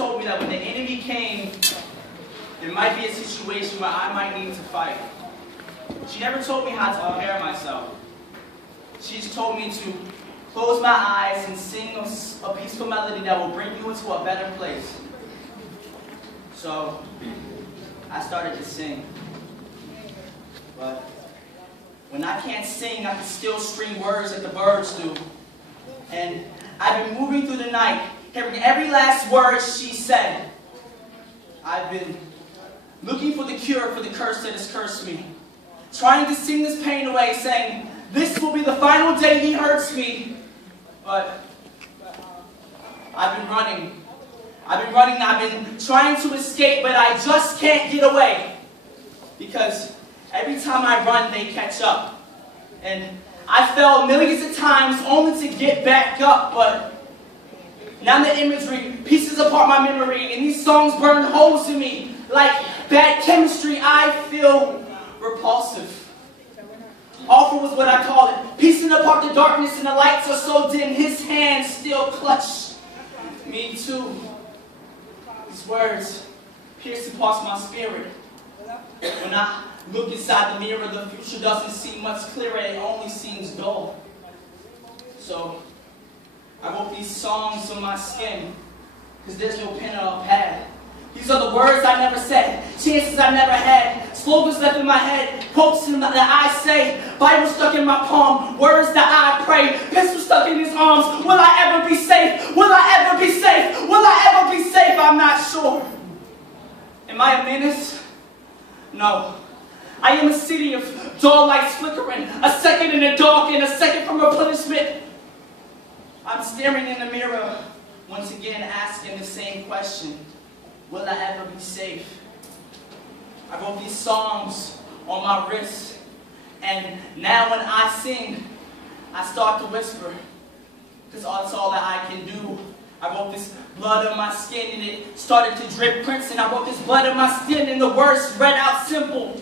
told me that when the enemy came, there might be a situation where I might need to fight. She never told me how to prepare myself. She just told me to close my eyes and sing a peaceful melody that will bring you into a better place. So, I started to sing. But when I can't sing, I can still string words like the birds do. And I've been moving through the night, hearing every last word she said. I've been looking for the cure for the curse that has cursed me. Trying to sing this pain away, saying, this will be the final day he hurts me. But I've been running. I've been trying to escape, but I just can't get away. Because every time I run, they catch up. And I fell millions of times only to get back up, but now the imagery pieces apart my memory, and these songs burn holes in me. Like bad chemistry, I feel repulsive. Awful was what I call it. Piecing apart the darkness and the lights are so dim, his hands still clutch me too. These words pierce across my spirit. When I look inside the mirror, the future doesn't seem much clearer, it only seems dull. So, I wrote these songs on my skin, because there's no pen or a pad. These are the words I never said, chances I never had, slogans left in my head, quotes that I say, Bible stuck in my palm, words that I pray, pistol stuck in his arms. Will I ever be safe? Will I ever be safe? Will I ever be safe? I'm not sure. Am I a menace? No. I am a city of dull lights flickering, a second in the dark and a second from replenishment. I'm staring in the mirror, once again asking the same question. Will I ever be safe? I wrote these songs on my wrist, and now when I sing, I start to whisper, because that's all that I can do. I wrote this blood on my skin, and it started to drip prints, and I wrote this blood on my skin, and the words read out simple.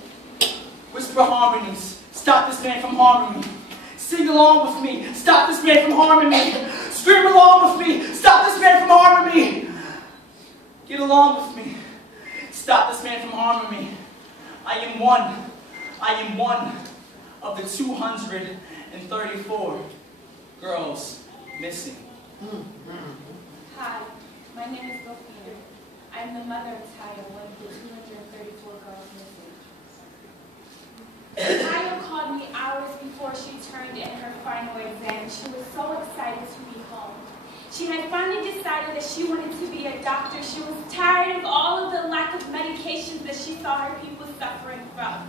Whisper harmonies, stop this man from harming me. Sing along with me, stop this man from harming me. Scream along with me, stop this man from harming me. Get along with me. Stop this man from harming me. I am one of the 234 girls missing. Hi, my name is Sophia. I'm the mother of Taya, one of the 234 girls missing. Taya called me hours before she turned in her final exam. She was so excited to be home. She had finally decided that she wanted to be a doctor. She was tired of all of the lack of medications that she saw her people suffering from.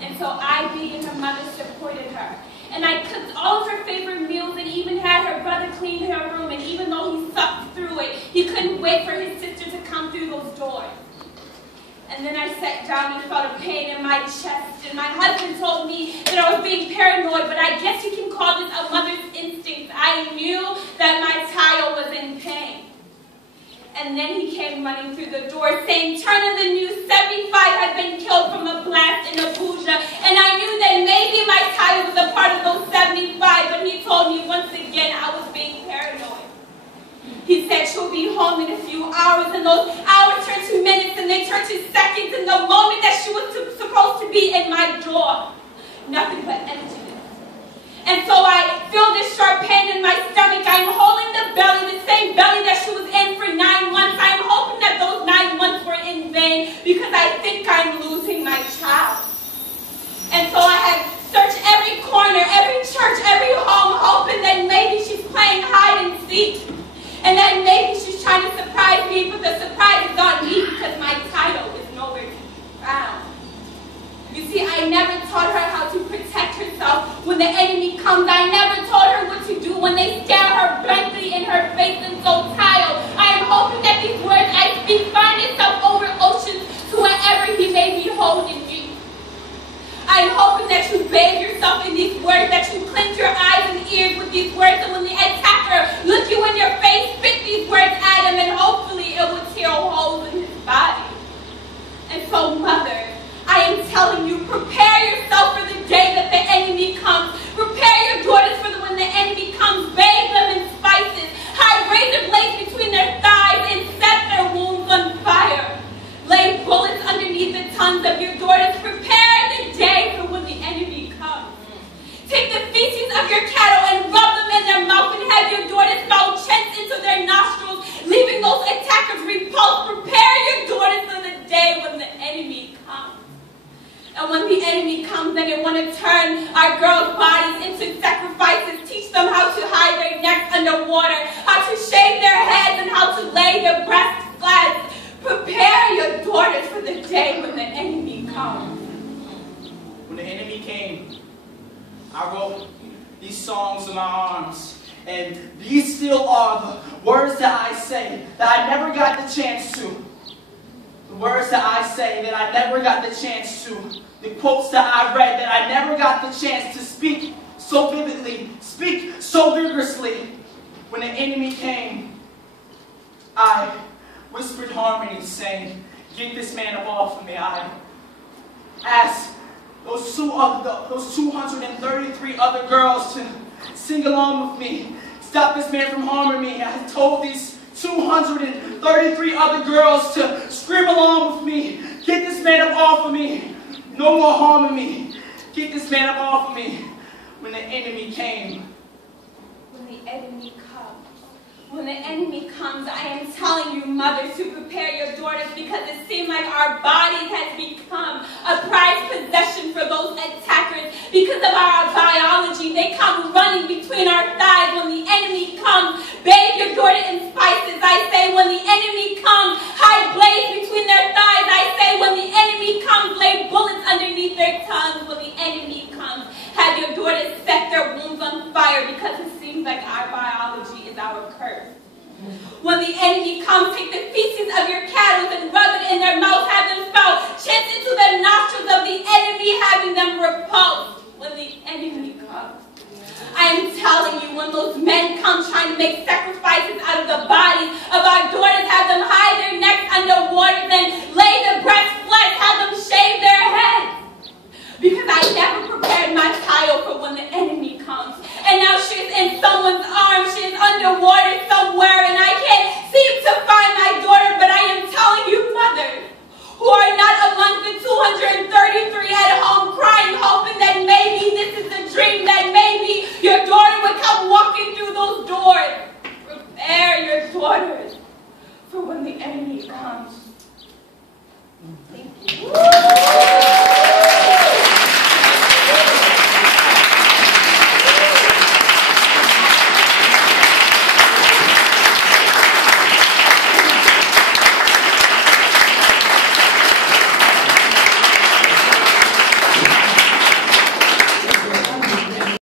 And so I, being her mother, supported her. And I cooked all of her favorite meals and even had her brother clean her room. And even though he sucked through it, he couldn't wait for his sister to come through those doors. And then I sat down and felt a pain in my chest. And my husband told me that I was being paranoid, but I guess you can call this a mother's instinct. I knew that my child was in pain. And then he came running through the door saying, turn on the news, 75 had been killed from a blast in Abuja. And I knew that maybe my child was a part of those 75, but he told me once again I was being paranoid. He said she'll be home in a few hours, and those hours turned to minutes, and they turned to seconds, and the moment that she was supposed to be in my door, nothing but emptiness. And so I feel this sharp pain in my stomach. I'm holding the belly, the same belly that she was in for 9 months. I'm hoping that those 9 months were in vain, because I think I'm losing my child. And so I had searched every corner, every church, every home, hoping that maybe she's playing hide and seek. And then maybe she's trying to surprise me, but the surprise is on me because my title is nowhere to be found. You see, I never taught her how to protect herself when the enemy comes. I never told her what to do when they stare her blankly in her face. And so, child, I am hoping that these words I speak find itself over oceans to wherever he may be holding you. I'm hoping that you bathe yourself in these words, that you cleanse your eyes and ears with these words, and when the attacker look you in your face, spit these words at him, and hopefully it will tear holes in his body. And so, mother, I am telling you, prepare yourself for the day that the enemy comes. Prepare your daughters for when the enemy comes. Bathe them in spices. Hide want to turn our girls' bodies into sacrifices, teach them how to hide their necks underwater, how to shave their heads, and how to lay their breasts flat. Prepare your daughters for the day when the enemy comes. When the enemy came, I wrote these songs in my arms, and these still are the words that I say that I never got the chance to. The words that I say that I never got the chance to. The quotes that I read that I never got the chance to speak so vividly, speak so vigorously. When the enemy came, I whispered harmonies saying, "Get this man up off of me." I asked those 233 other girls to sing along with me. Stop this man from harming me. I told these 233 other girls to scream along with me. Get this man up off of me. No more harming me. Get this man up off of me. When the enemy came. When the enemy comes. When the enemy comes, I am telling you, mothers, to prepare your daughters, because it seems like our bodies has become a prized possession for those attackers. Because of our biology, they come running between our thighs. When the enemy comes, bathe your daughter in spices. I say, when the enemy comes, hide blades between their thighs. I say, when the enemy comes, lay bullets underneath their tongues. When the enemy comes, have your daughters set their wombs on fire, because it seems like our biology is our curse. When the enemy comes, take the feces of your cattle and rub it in their mouth, have them spout chants into the nostrils of the enemy, having them repulsed. When the enemy comes, I am telling you, when those men come trying to make sacrifices out of the bodies of our daughters, have them hide their necks under water, then lay the breast flat, have them shave their heads. Because I never prepared my child for when the enemy comes. And now she is in someone's arms, she is underwater somewhere, and I can't seem to find my daughter. But I am telling you, mothers, who are not among the 233 at home crying, hoping that maybe this is a dream, that maybe your daughter would come walking through those doors. Prepare your daughters for when the enemy comes. Thank you.